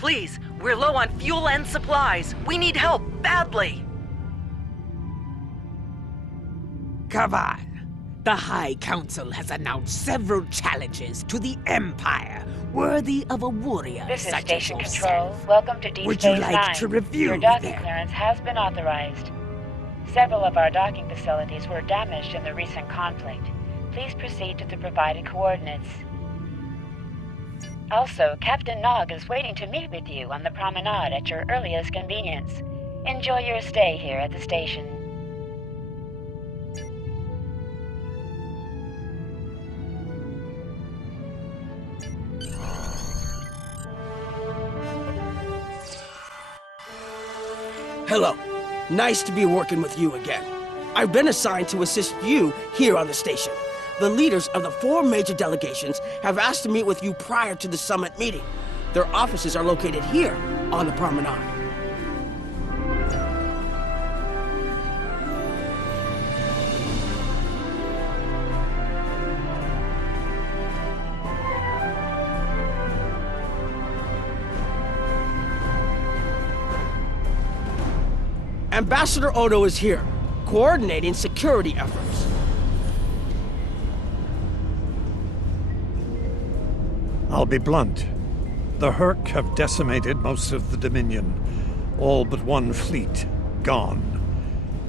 Please, we're low on fuel and supplies. We need help, badly. Kavan, the High Council has announced several challenges to the Empire, worthy of a warrior This is such Station as Control. yourself. Welcome to Deep Would Space you like Nine. to review Your docking them? clearance has been authorized. Several of our docking facilities were damaged in the recent conflict. Please proceed to the provided coordinates. Also, Captain Nog is waiting to meet with you on the promenade at your earliest convenience. Enjoy your stay here at the station. Hello. Nice to be working with you again. I've been assigned to assist you here on the station. The leaders of the 4 major delegations have asked to meet with you prior to the summit meeting. Their offices are located here on the promenade. Ambassador Odo is here, coordinating security efforts. I'll be blunt. The Hurk have decimated most of the Dominion. All but one fleet, gone.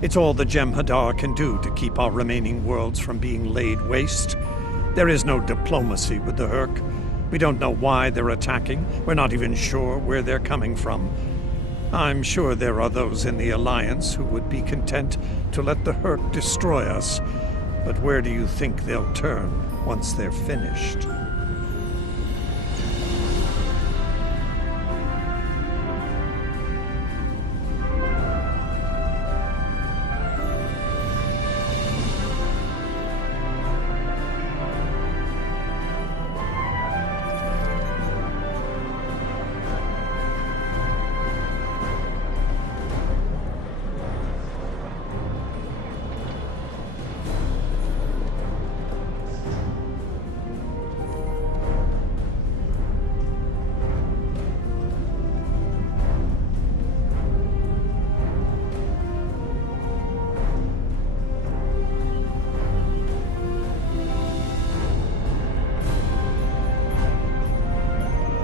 It's all the Jem'Hadar can do to keep our remaining worlds from being laid waste. There is no diplomacy with the Hurk. We don't know why they're attacking. We're not even sure where they're coming from. I'm sure there are those in the Alliance who would be content to let the Hurk destroy us. But where do you think they'll turn once they're finished?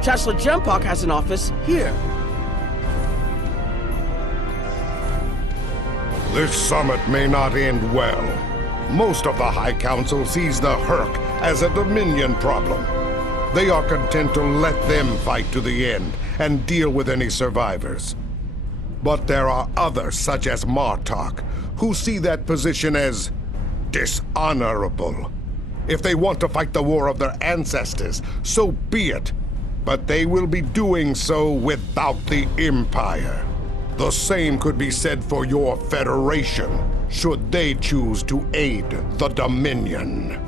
Chancellor Jempok has an office here. This summit may not end well. Most of the High Council sees the Hurk as a Dominion problem. They are content to let them fight to the end and deal with any survivors. But there are others, such as Martok, who see that position as dishonorable. If they want to fight the war of their ancestors, so be it. But they will be doing so without the Empire. The same could be said for your Federation, should they choose to aid the Dominion.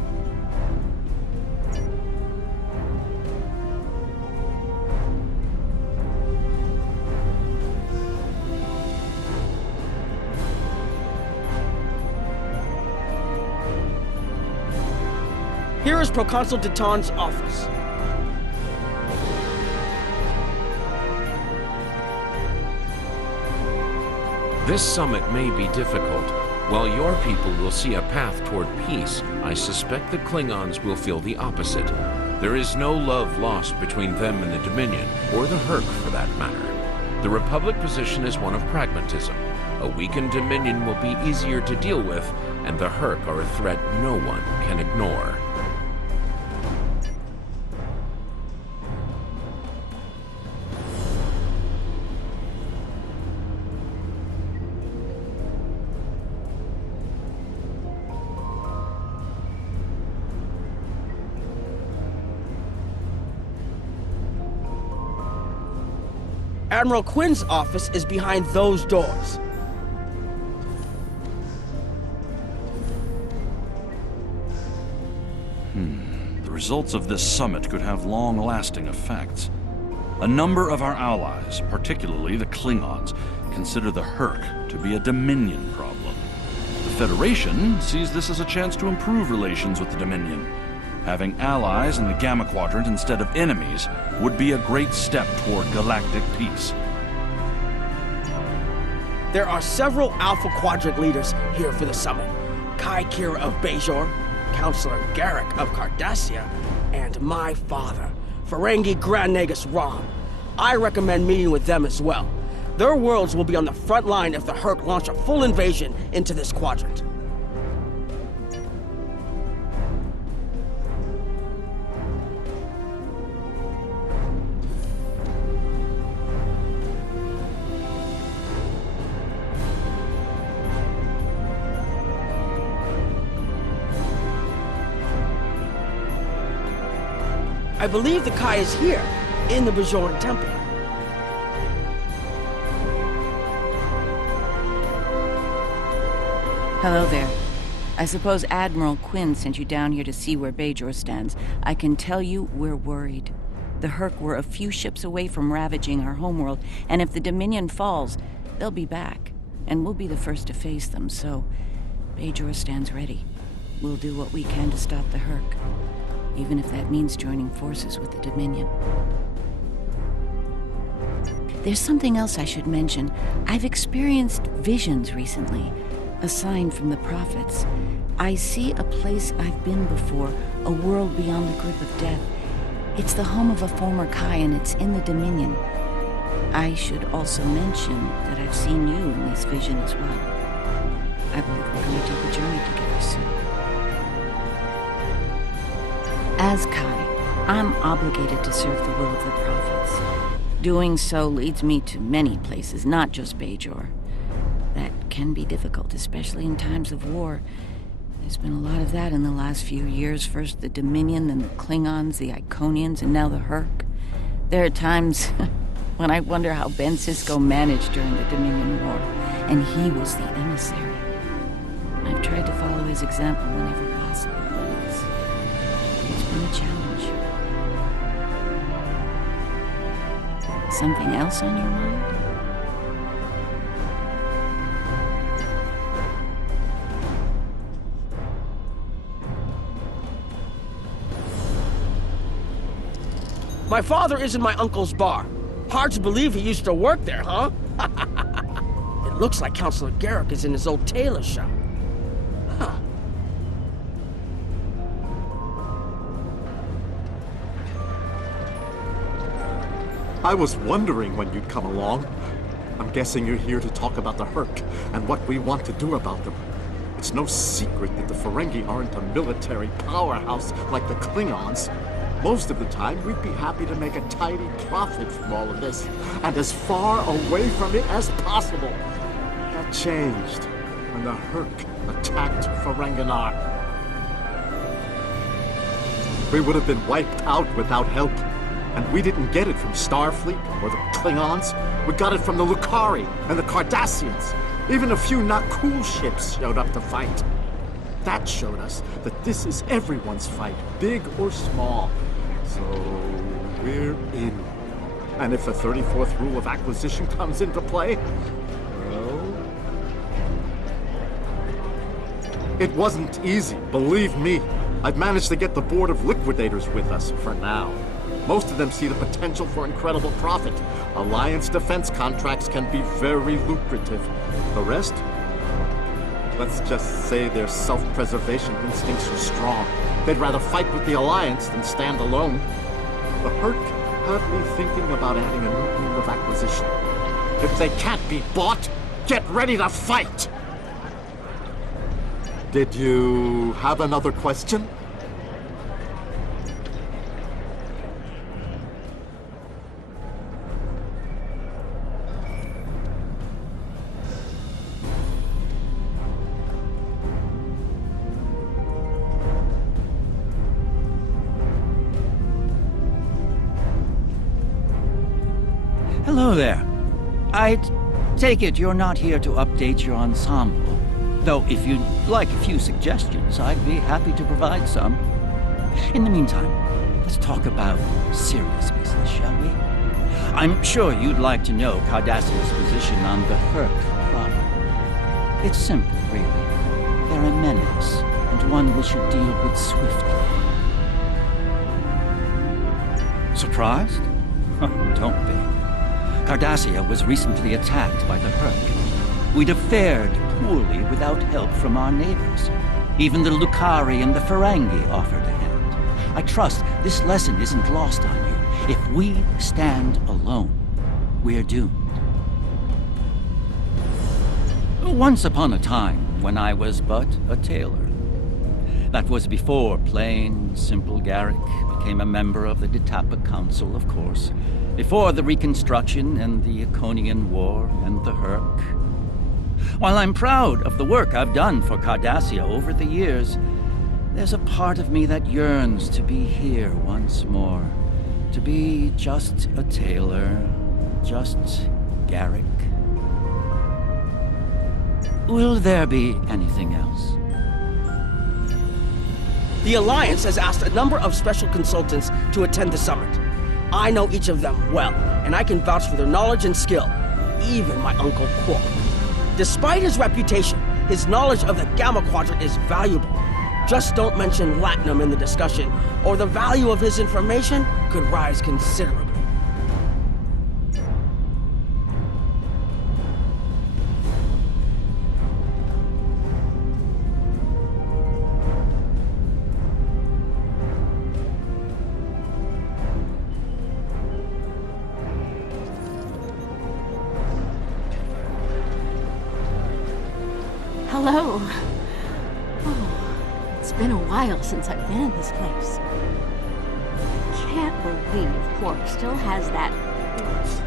Here is Proconsul Deton's office. This summit may be difficult. While your people will see a path toward peace, I suspect the Klingons will feel the opposite. There is no love lost between them and the Dominion, or the Hurk for that matter. The Republic position is one of pragmatism. A weakened Dominion will be easier to deal with, and the Hurk are a threat no one can ignore. Admiral Quinn's office is behind those doors. The results of this summit could have long-lasting effects. A number of our allies, particularly the Klingons, consider the Hurk to be a Dominion problem. The Federation sees this as a chance to improve relations with the Dominion. Having allies in the Gamma Quadrant instead of enemies would be a great step toward galactic peace. There are several Alpha Quadrant leaders here for the summit. Kai Kira of Bajor, Counselor Garrick of Cardassia, and my father, Ferengi Grand Nagus Rom. I recommend meeting with them as well. Their worlds will be on the front line if the Hurk launch a full invasion into this quadrant. I believe the Kai is here, in the Bajoran Temple. Hello there. I suppose Admiral Quinn sent you down here to see where Bajor stands. I can tell you we're worried. The Hurk were a few ships away from ravaging our homeworld, and if the Dominion falls, they'll be back, and we'll be the first to face them, so Bajor stands ready. We'll do what we can to stop the Hurk, even if that means joining forces with the Dominion. There's something else I should mention. I've experienced visions recently, a sign from the prophets. I see a place I've been before, a world beyond the grip of death. It's the home of a former Kai, and it's in the Dominion. I should also mention that I've seen you in this vision as well. I believe we're going to take a journey together soon. As Kai, I'm obligated to serve the will of the prophets. Doing so leads me to many places, not just Bajor. That can be difficult, especially in times of war. There's been a lot of that in the last few years. First the Dominion, then the Klingons, the Iconians, and now the Hurk. There are times when I wonder how Ben Sisko managed during the Dominion War, and he was the emissary. I've tried to follow his example whenever possible, but it's been a challenge. Something else on your mind? My father is in my uncle's bar. Hard to believe he used to work there, huh? It looks like Counselor Garrick is in his old tailor shop. Huh. I was wondering when you'd come along. I'm guessing you're here to talk about the Hurk and what we want to do about them. It's no secret that the Ferengi aren't a military powerhouse like the Klingons. Most of the time, we'd be happy to make a tidy profit from all of this, and as far away from it as possible. That changed when the Hurk attacked Ferenginar. We would have been wiped out without help. And we didn't get it from Starfleet or the Klingons. We got it from the Lukari and the Cardassians. Even a few not cool ships showed up to fight. That showed us that this is everyone's fight, big or small. So we're in. And if the 34th rule of acquisition comes into play, well, it wasn't easy, believe me. I've managed to get the Board of Liquidators with us for now. Most of them see the potential for incredible profit. Alliance defense contracts can be very lucrative. The rest? Let's just say their self-preservation instincts are strong. They'd rather fight with the Alliance than stand alone. The Hurk have me thinking about adding a new rule of acquisition. If they can't be bought, get ready to fight! Did you have another question? Hello there. I take it you're not here to update your ensemble. Though if you'd like a few suggestions, I'd be happy to provide some. In the meantime, let's talk about serious business, shall we? I'm sure you'd like to know Cardassia's position on the Hurk problem. It's simple, really. They're a menace, and one we should deal with swiftly. Surprised? Don't be. Cardassia was recently attacked by the Hurk. We'd have fared poorly without help from our neighbors. Even the Lucari and the Ferengi offered a hand. I trust this lesson isn't lost on you. If we stand alone, we're doomed. Once upon a time, when I was but a tailor. That was before plain, simple Garrick became a member of the Ditapa Council, of course. Before the Reconstruction and the Iconian War and the Hurk. While I'm proud of the work I've done for Cardassia over the years, there's a part of me that yearns to be here once more. To be just a tailor, just Garrick. Will there be anything else? The Alliance has asked a number of special consultants to attend the summit. I know each of them well, and I can vouch for their knowledge and skill. Even my Uncle Quark. Despite his reputation, his knowledge of the Gamma Quadrant is valuable. Just don't mention Latinum in the discussion, or the value of his information could rise considerably. Hello. Oh, it's been a while since I've been in this place. Can't believe Quark still has that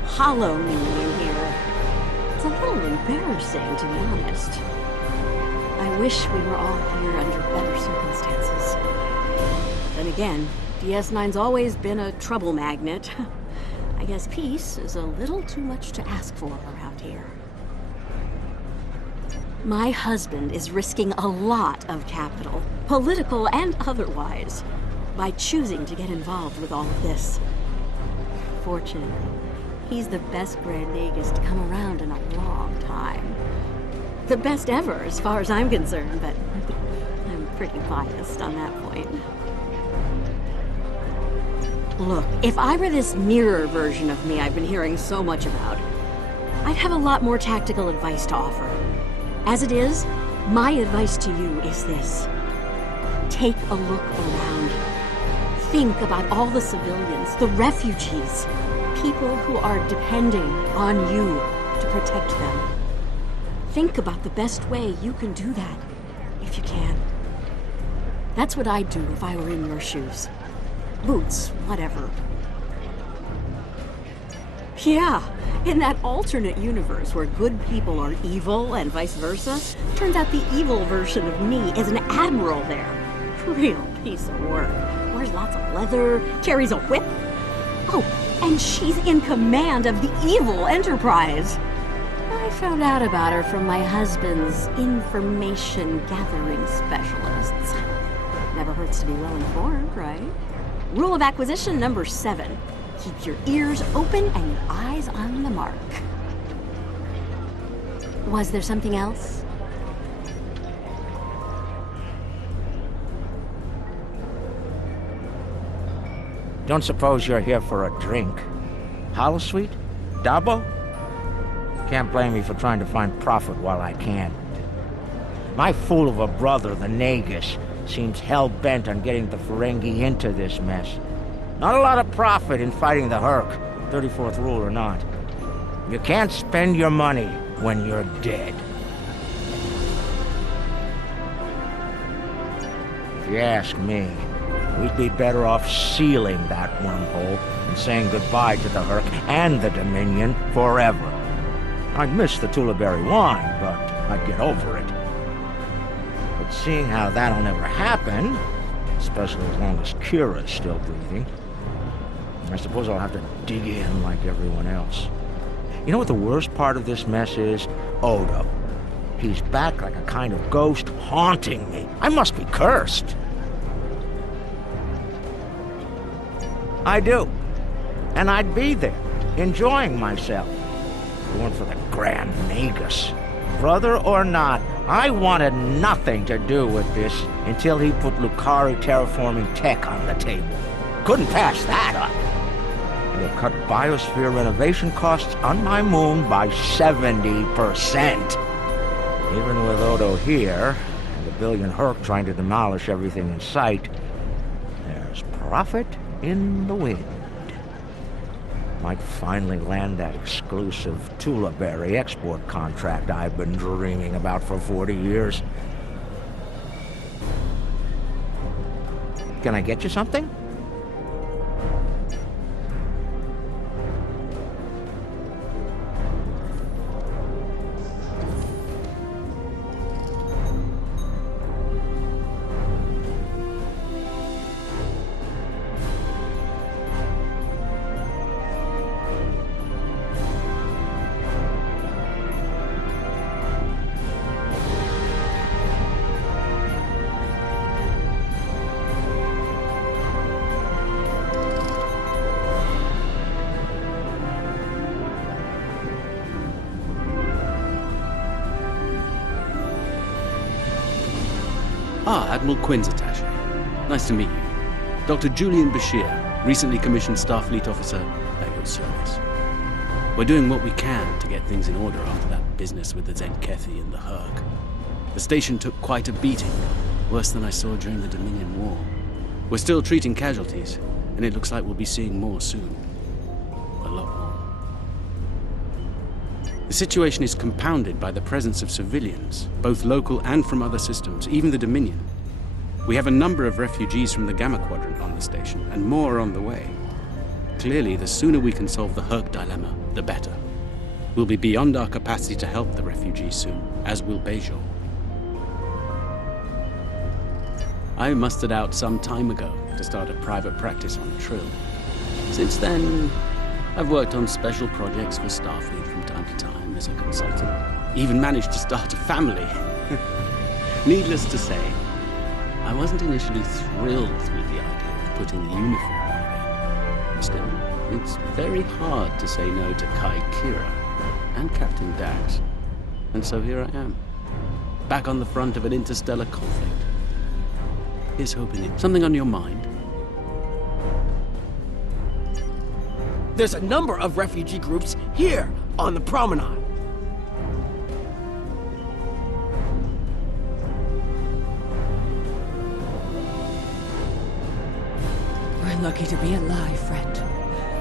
hollow me in here. It's a little embarrassing, to be honest. I wish we were all here under better circumstances. Then again, DS9's always been a trouble magnet. I guess peace is a little too much to ask for around here. My husband is risking a lot of capital, political and otherwise, by choosing to get involved with all of this. Fortunately, he's the best Grand Nagus to come around in a long time. The best ever, as far as I'm concerned, but I'm pretty biased on that point. Look, if I were this mirror version of me I've been hearing so much about, I'd have a lot more tactical advice to offer. As it is, my advice to you is this. Take a look around. Think about all the civilians, the refugees, people who are depending on you to protect them. Think about the best way you can do that, if you can. That's what I'd do if I were in your shoes. Boots, whatever. Yeah, in that alternate universe where good people are evil and vice versa, turns out the evil version of me is an admiral there. Real piece of work. Wears lots of leather, carries a whip. Oh, and she's in command of the evil Enterprise. I found out about her from my husband's information gathering specialists. Never hurts to be well informed, right? Rule of acquisition number 7. Keep your ears open and your eyes on the mark. Was there something else? Don't suppose you're here for a drink? Holosuite? Dabo? Can't blame me for trying to find profit while I can. My fool of a brother, the Nagus, seems hell-bent on getting the Ferengi into this mess. Not a lot of profit in fighting the Hurk, 34th rule or not. You can't spend your money when you're dead. If you ask me, we'd be better off sealing that wormhole and saying goodbye to the Hurk and the Dominion forever. I'd miss the Tulaberry wine, but I'd get over it. But seeing how that'll never happen, especially as long as Kira's still breathing, I suppose I'll have to dig in like everyone else. You know what the worst part of this mess is? Odo. He's back like a kind of ghost haunting me. I must be cursed. I do. And I'd be there, enjoying myself. If it weren't for the Grand Nagus. Brother or not, I wanted nothing to do with this until he put Lucari terraforming tech on the table. Couldn't pass that up. It'll cut biosphere renovation costs on my moon by 70%. Even with Odo here, and a billion Herc trying to demolish everything in sight, there's profit in the wind. Might finally land that exclusive Tulaberry export contract I've been dreaming about for 40 years. Can I get you something? Admiral Quinn's attaché. Nice to meet you. Dr. Julian Bashir, recently commissioned Starfleet officer at your service. We're doing what we can to get things in order after that business with the Zenkethi and the Herc. The station took quite a beating, worse than I saw during the Dominion War. We're still treating casualties, and it looks like we'll be seeing more soon. A lot more. The situation is compounded by the presence of civilians, both local and from other systems, even the Dominion. We have a number of refugees from the Gamma Quadrant on the station, and more are on the way. Clearly, the sooner we can solve the Herc dilemma, the better. We'll be beyond our capacity to help the refugees soon, as will Bajor. I mustered out some time ago to start a private practice on Trill. Since then, I've worked on special projects for Starfleet from time to time as a consultant. Even managed to start a family. Needless to say, I wasn't initially thrilled with the idea of putting the uniform on again. Still, it's very hard to say no to Kai Kira and Captain Dax. And so here I am, back on the front of an interstellar conflict. Here's hoping it. Something on your mind? There's a number of refugee groups here on the promenade. We're lucky to be alive, friend.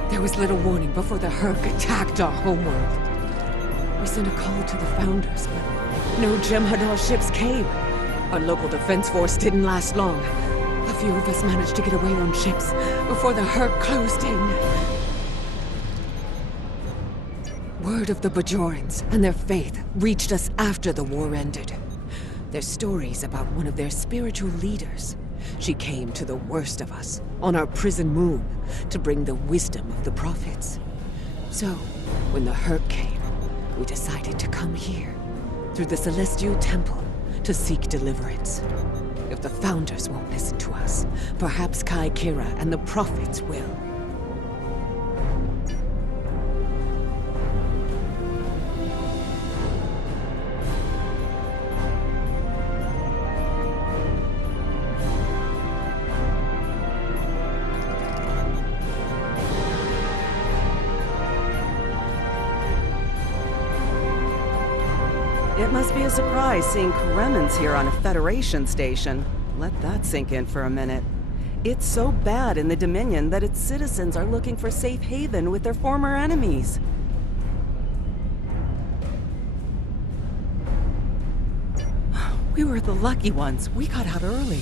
There was little warning before the Herc attacked our homeworld. We sent a call to the Founders, but no Jem'Hadar ships came. Our local defense force didn't last long. A few of us managed to get away on ships before the Herc closed in. Word of the Bajorans and their faith reached us after the war ended. Their stories about one of their spiritual leaders. She came to the worst of us, on our prison moon, to bring the wisdom of the prophets. So, when the Herc came, we decided to come here, through the Celestial Temple, to seek deliverance. If the Founders won't listen to us, perhaps Kai Kira and the prophets will. It must be a surprise seeing Kremens here on a Federation station. Let that sink in for a minute. It's so bad in the Dominion that its citizens are looking for safe haven with their former enemies. We were the lucky ones. We got out early.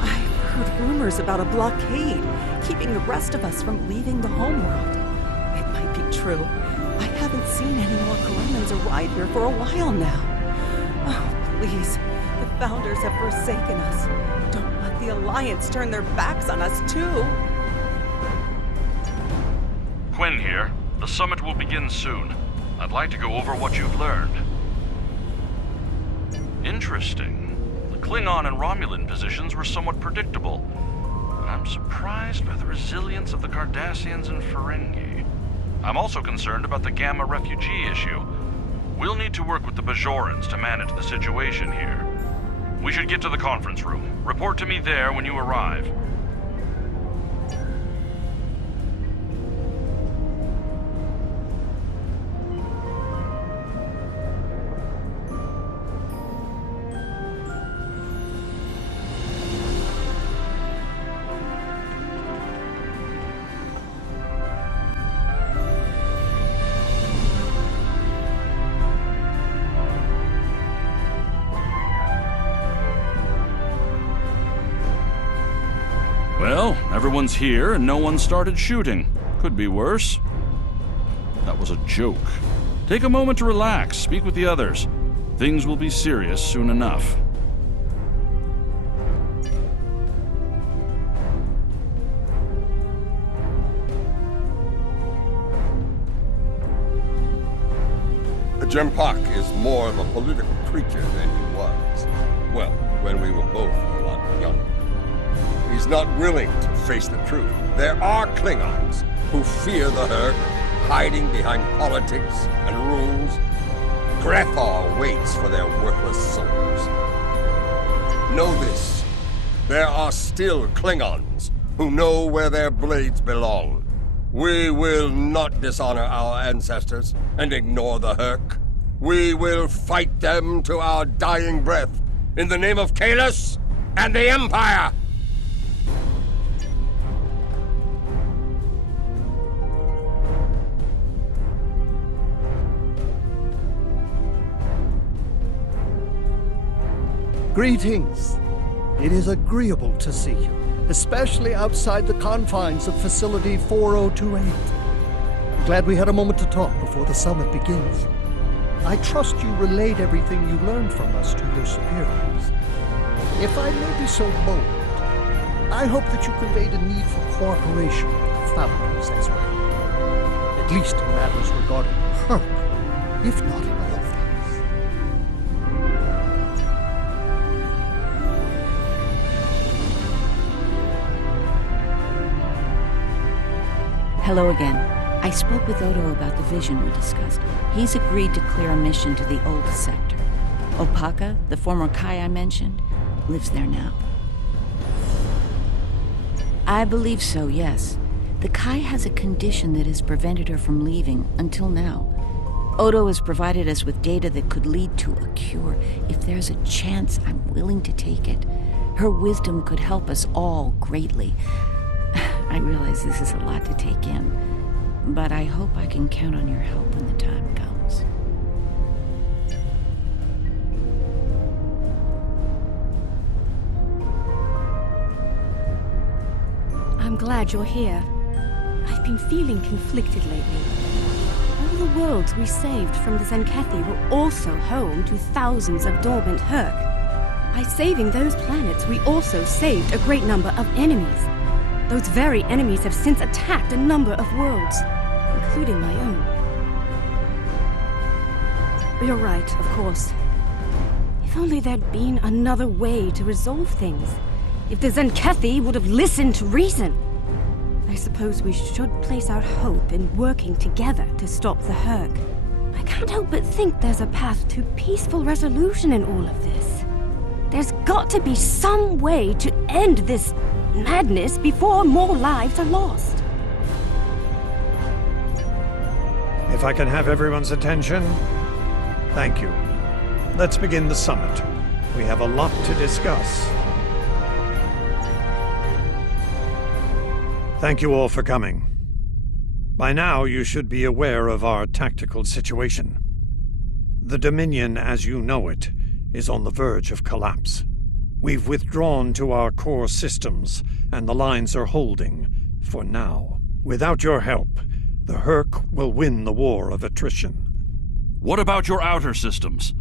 I've heard rumors about a blockade, keeping the rest of us from leaving the homeworld. It might be true. I haven't seen any more Kremens arrive here for a while now. Oh, please. The Founders have forsaken us. Don't let the Alliance turn their backs on us, too. Quinn here. The summit will begin soon. I'd like to go over what you've learned. Interesting. The Klingon and Romulan positions were somewhat predictable. And I'm surprised by the resilience of the Cardassians and Ferengi. I'm also concerned about the Gamma refugee issue. We'll need to work with the Bajorans to manage the situation here. We should get to the conference room. Report to me there when you arrive. Well, everyone's here and no one started shooting. Could be worse. That was a joke. Take a moment to relax, speak with the others. Things will be serious soon enough. Jempak is more of a political creature than he was. Well, when we were both a lot younger. He's not willing to face the truth. There are Klingons who fear the Herd, hiding behind politics and rules. Grethar waits for their worthless souls. Know this. There are still Klingons who know where their blades belong. We will not dishonor our ancestors and ignore the Hurk. We will fight them to our dying breath in the name of Kahless and the Empire! Greetings. It is agreeable to see you, especially outside the confines of Facility 4028. I'm glad we had a moment to talk before the summit begins. I trust you relayed everything you learned from us to your superiors. If I may be so bold, I hope that you conveyed a need for cooperation with the Founders as well. At least in matters regarding Hurk, if not in all things. Hello again. I spoke with Odo about the vision we discussed. He's agreed to clear a mission to the old sector. Opaka, the former Kai I mentioned, lives there now. I believe so, yes. The Kai has a condition that has prevented her from leaving until now. Odo has provided us with data that could lead to a cure. If there's a chance, I'm willing to take it. Her wisdom could help us all greatly. I realize this is a lot to take in, but I hope I can count on your help when the time comes. I'm glad you're here. I've been feeling conflicted lately. All the worlds we saved from the Zenkethi were also home to thousands of dormant Hurk. By saving those planets, we also saved a great number of enemies. Those very enemies have since attacked a number of worlds, including my own. You're right, of course. If only there'd been another way to resolve things. If the Zenkethi would have listened to reason. I suppose we should place our hope in working together to stop the Hurk. I can't help but think there's a path to peaceful resolution in all of this. There's got to be some way to end this madness before more lives are lost. If I can have everyone's attention, thank you. Let's begin the summit. We have a lot to discuss. Thank you all for coming. By now, you should be aware of our tactical situation. The Dominion, as you know it, is on the verge of collapse. We've withdrawn to our core systems, and the lines are holding, for now. Without your help, the Hurk will win the war of attrition. What about your outer systems?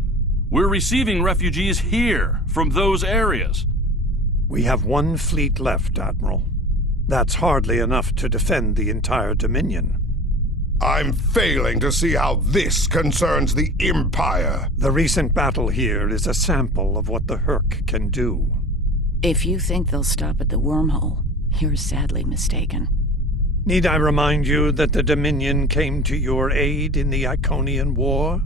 We're receiving refugees here, from those areas. We have one fleet left, Admiral. That's hardly enough to defend the entire Dominion. I'm failing to see how this concerns the Empire. The recent battle here is a sample of what the Hurk can do. If you think they'll stop at the wormhole, you're sadly mistaken. Need I remind you that the Dominion came to your aid in the Iconian War?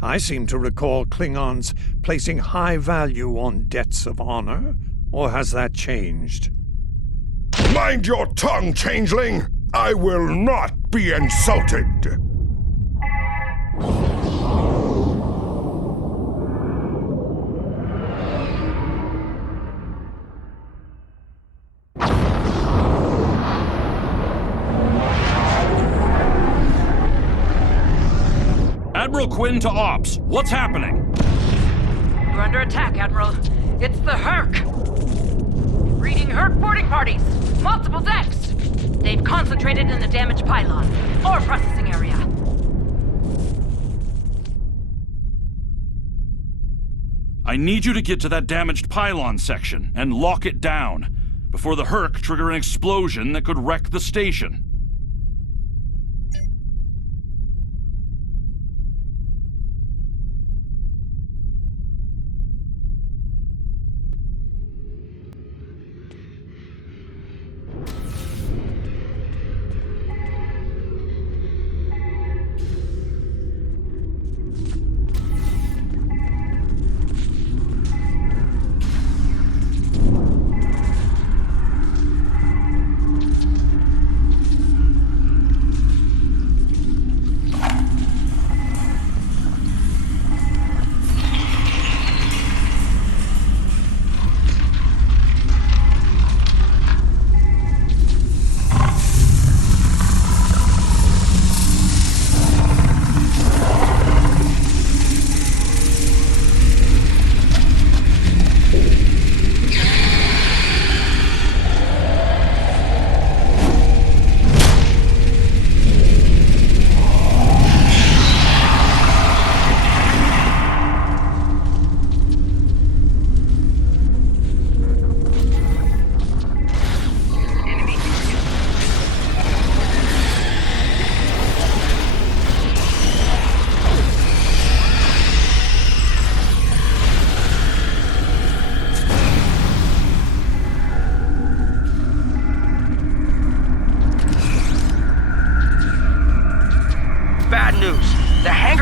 I seem to recall Klingons placing high value on debts of honor, or has that changed? Mind your tongue, changeling! I will not be insulted! Admiral Quinn to Ops. What's happening? You're under attack, Admiral. It's the Hurk. Reading Hurk boarding party. parties! Multiple decks! They've concentrated in the damaged pylon. Ore processing area. I need you to get to that damaged pylon section and lock it down before the Herc trigger an explosion that could wreck the station.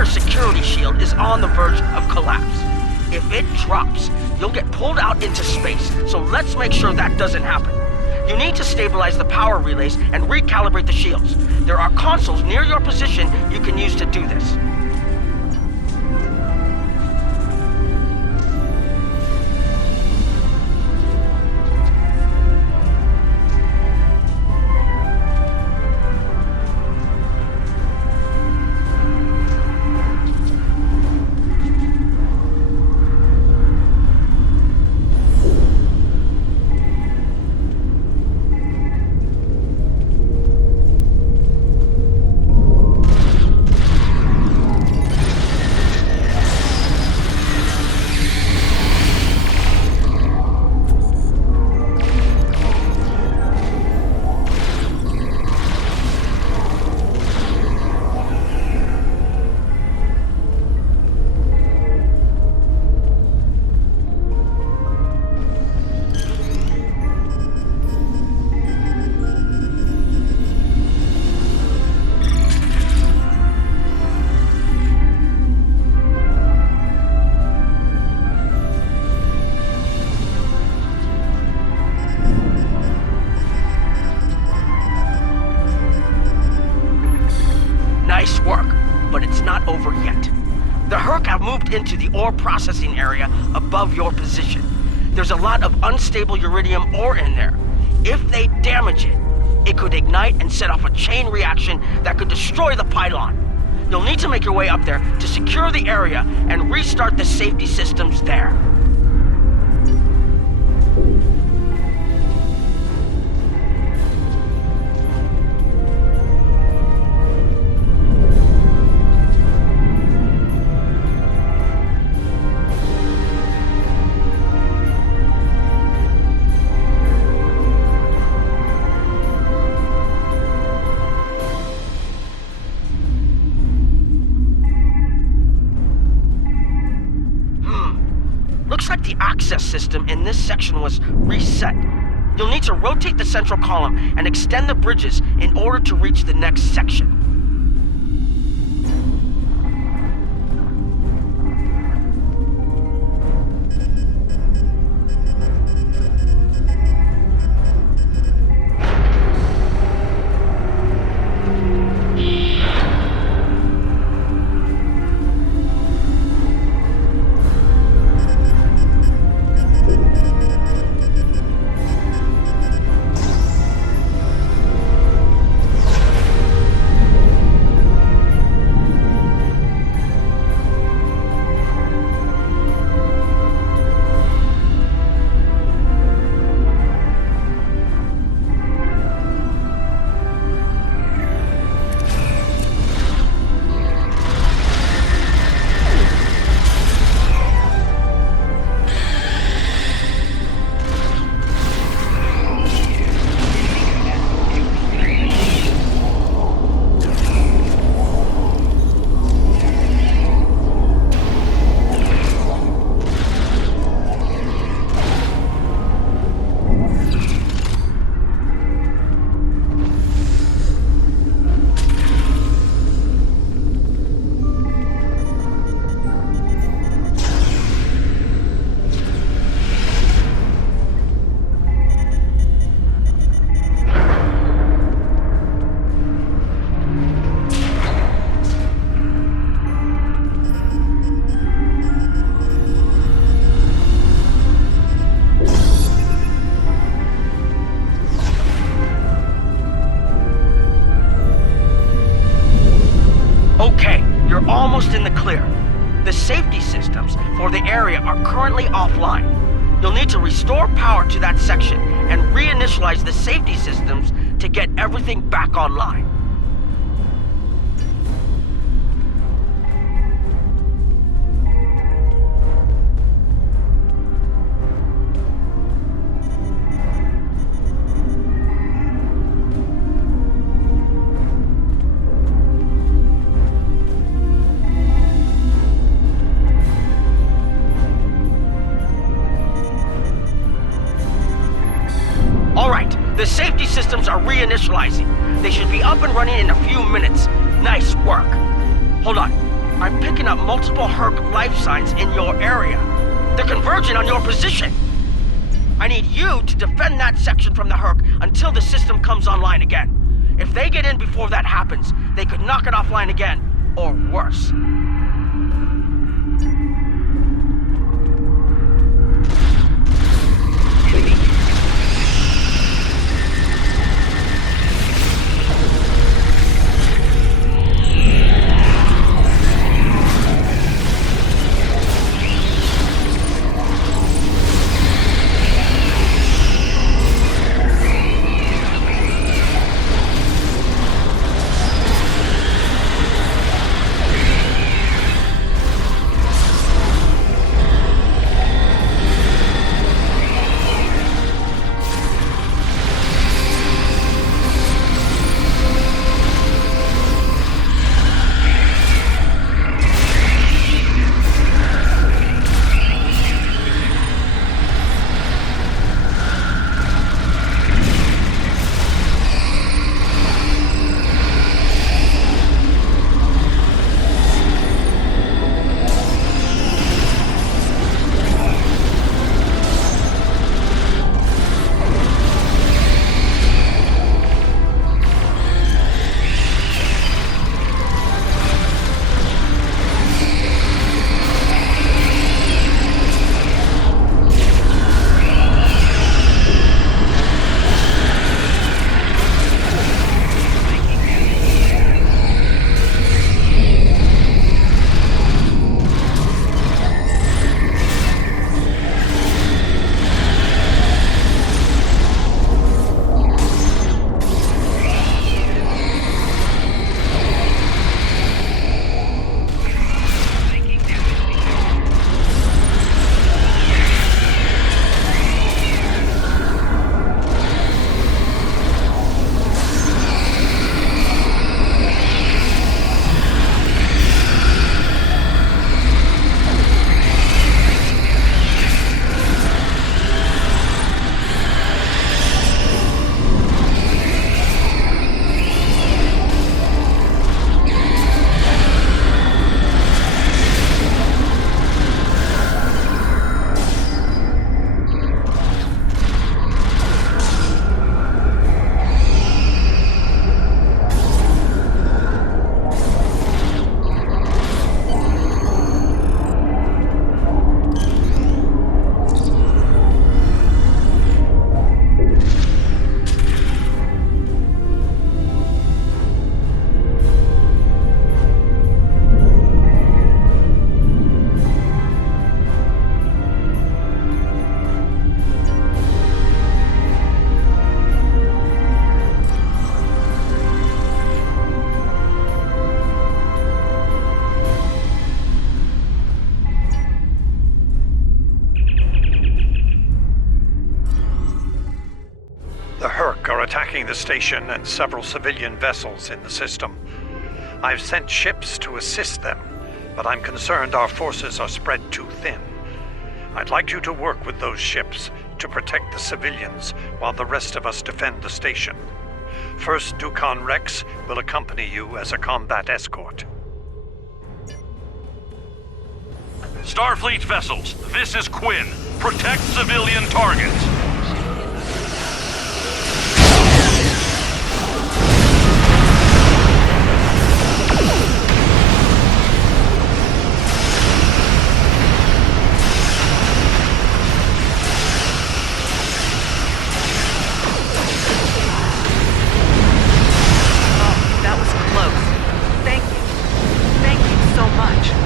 security shield is on the verge of collapse. If it drops, you'll get pulled out into space, so let's make sure that doesn't happen. You need to stabilize the power relays and recalibrate the shields. There are consoles near your position you can use to do this. Nice work, but it's not over yet. The Herc have moved into the ore processing area above your position. There's a lot of unstable uridium ore in there. If they damage it, it could ignite and set off a chain reaction that could destroy the pylon. You'll need to make your way up there to secure the area and restart the safety systems there. Looks like the access system in this section was reset. You'll need to rotate the central column and extend the bridges in order to reach the next section. in the clear. The safety systems for the area are currently offline. You'll need to restore power to that section and reinitialize the safety systems to get everything back online. The safety systems are reinitializing. They should be up and running in a few minutes. Nice work. Hold on. I'm picking up multiple Herc life signs in your area. They're converging on your position. I need you to defend that section from the Herc until the system comes online again. If they get in before that happens, they could knock it offline again, or worse. attacking the station and several civilian vessels in the system. I've sent ships to assist them, but I'm concerned our forces are spread too thin. I'd like you to work with those ships to protect the civilians while the rest of us defend the station. First Dukan Rex will accompany you as a combat escort. Starfleet vessels, this is Quinn. Protect civilian targets. That was close. Thank you. Thank you so much.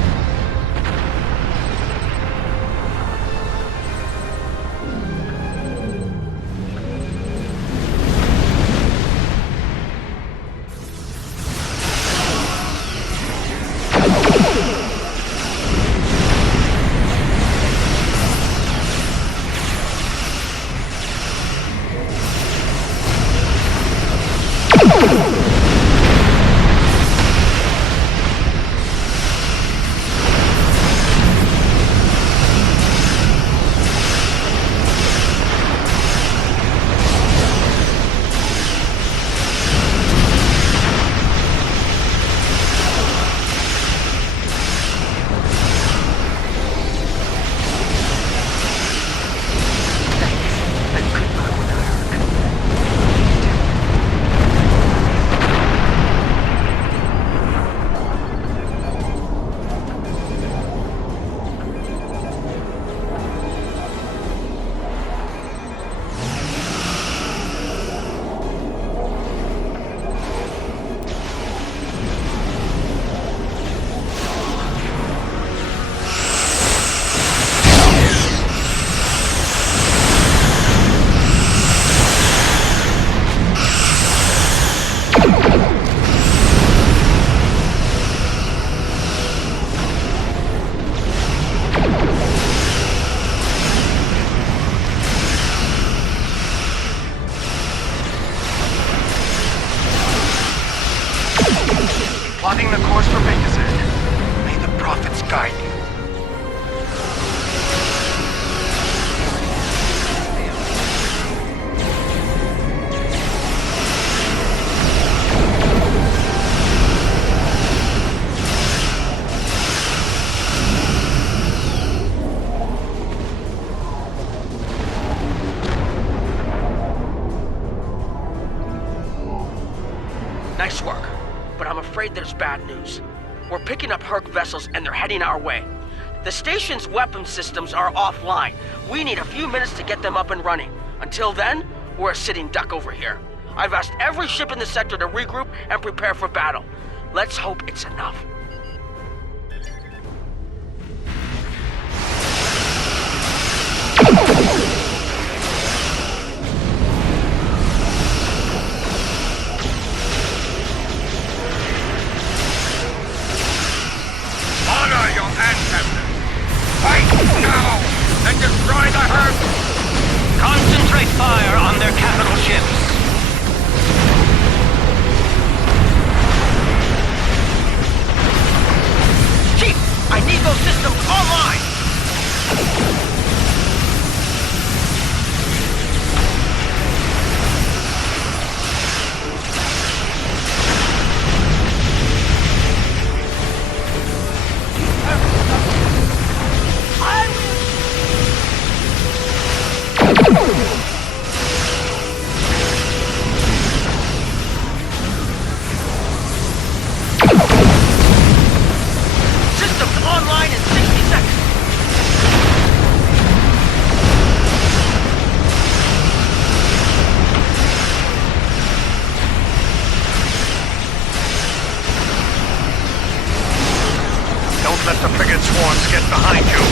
Plotting the course for Benghazi. May the prophets guide you. Nice work, but I'm afraid there's bad news. We're picking up Herc vessels and they're heading our way. The station's weapon systems are offline. We need a few minutes to get them up and running. Until then, we're a sitting duck over here. I've asked every ship in the sector to regroup and prepare for battle. Let's hope it's enough. Honor your ancestors! Fight now and destroy the herd! Concentrate fire on their capital ships. Chief, I need those systems online! Systems online in 60 seconds! Don't let the frigate swarms get behind you.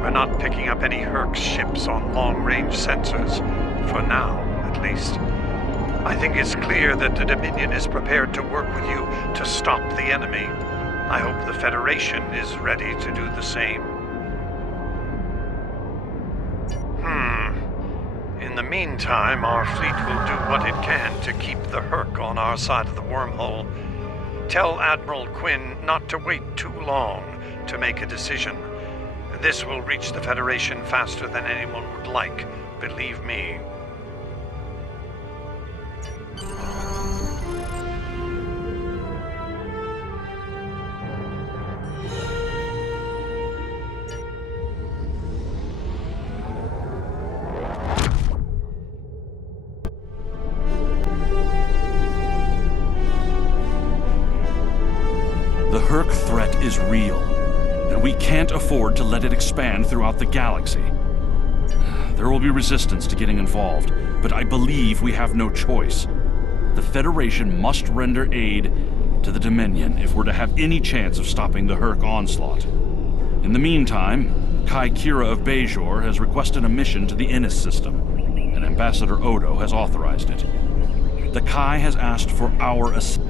We're not picking up any Herc ships on long-range sensors. For now, at least. I think it's clear that the Dominion is prepared to work with you to stop the enemy. I hope the Federation is ready to do the same. In the meantime, our fleet will do what it can to keep the Herc on our side of the wormhole. Tell Admiral Quinn not to wait too long to make a decision. This will reach the Federation faster than anyone would like, believe me. The Herc threat is real, and we can't afford to let it expand throughout the galaxy. There will be resistance to getting involved, but I believe we have no choice. The Federation must render aid to the Dominion if we're to have any chance of stopping the Herc onslaught. In the meantime, Kai Kira of Bajor has requested a mission to the Innis system, and Ambassador Odo has authorized it. The Kai has asked for our assistance.